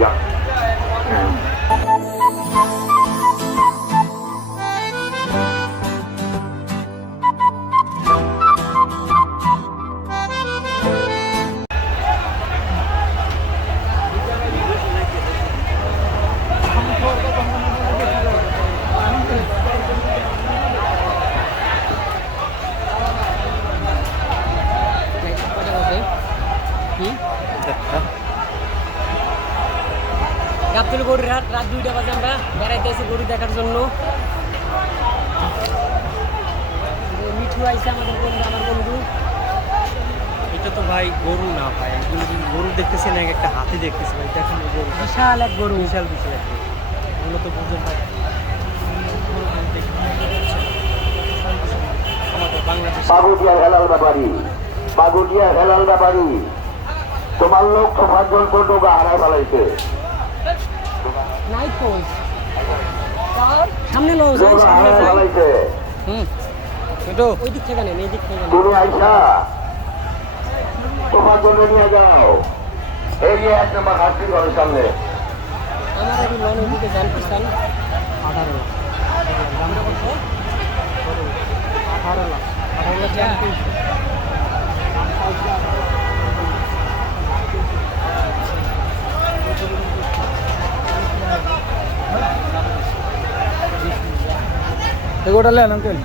যাক গাবতলী গরুর হাট রাত 2টা বাজে আমরা বেড়াইতে এসে গরু দেখার জন্য। মিঠু আইসা আমাদের বন্ধু, আমার বন্ধু। এটা তো ভাই গরু না ভাই, এগুলো গরু দেখতেছি না, একটা হাতি দেখতেছি ভাই। দেখেন গরু, বিশাল এক গরু, বিশাল বিশাল এক গরু। এগুলো তো বুঝেন ভাই, আমাদের বাংলাদেশ। পাগুটিয়া হেলাল ব্যাপারী, পাগুটিয়া হেলাল ব্যাপারী, তোমার লোক তো 5 জন টোকা হারায় ফেলাইছে। নাই কই সামনে লো যাই, সামনে হারায় যাই। ফেলাইছে। ছোটো ওই দিক থেকে নেন, এই দিক থেকে নেন। তুমি আইসা তোমার জন্য নিয়ে যাও। এই যে 1 নম্বর হাসি ঘরের সামনে। আমার এই লোন দিকে জান কিষান 18 লাখ। 18 লাখ। 18 লাখ যা। এগোটা লেন আঙ্কেল।